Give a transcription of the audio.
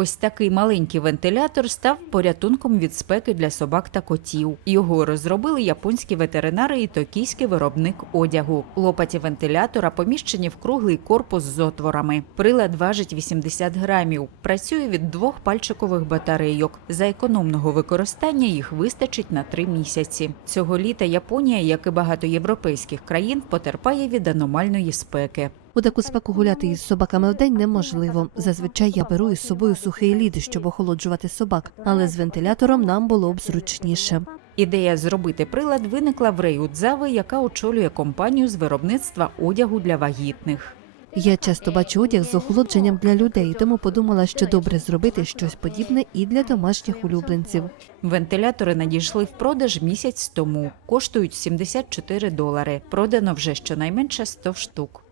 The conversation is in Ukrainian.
Ось такий маленький вентилятор став порятунком від спеки для собак та котів. Його розробили японські ветеринари і токійський виробник одягу. Лопаті вентилятора поміщені в круглий корпус з отворами. Прилад важить 80 грамів. Працює від двох пальчикових батарейок. За економного використання їх вистачить на три місяці. Цього літа Японія, як і багато європейських країн, потерпає від аномальної спеки. У таку спеку гуляти із собаками вдень неможливо. Зазвичай я беру із собою сухий лід, щоб охолоджувати собак, але з вентилятором нам було б зручніше. Ідея зробити прилад виникла в Удзави, яка очолює компанію з виробництва одягу для вагітних. Я часто бачу одяг з охолодженням для людей, тому подумала, що добре зробити щось подібне і для домашніх улюбленців. Вентилятори надійшли в продаж місяць тому. Коштують 74 долари. Продано вже щонайменше 100 штук.